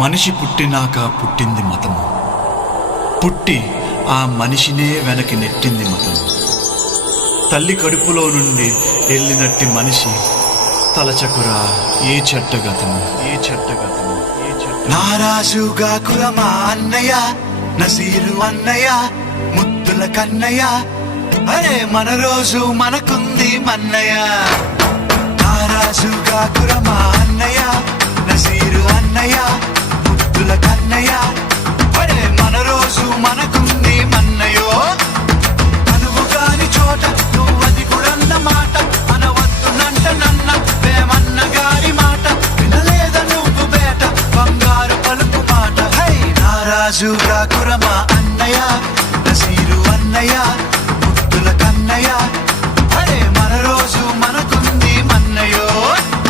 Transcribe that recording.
మనిషి పుట్టినాక పుట్టింది మతము, పుట్టి ఆ మనిషినే వెనక్కి నెట్టింది మతము. తల్లి కడుపులో నుండి వెళ్ళినట్టి మనిషి తలచకురా ఏ చెట్టగతము, ఏ చెట్టగతము, ఏ చెట్ట. నారాజుగా కురమా అన్నయ్య, నసీరు అన్నయ్య, ముద్దుల కన్నయ్య, అరే మన రోజు మనకుంది మన్నయ్య. నారాజుగా కురమా అన్నయ్య, నసీరు అన్నయ్య, ముద్దుల కన్నయ్య, అరే మన రోజు మనకుంది మన్నయ్యో. అనువు కాని చోట నువ్వది కూడన్న మాట అనవద్దునంట నన్న వేమన్న గారి మాట వినలేద నువ్వు బేట బంగారు పలుకు మాట. హై నారాజుగా కురమా అన్నయ్య,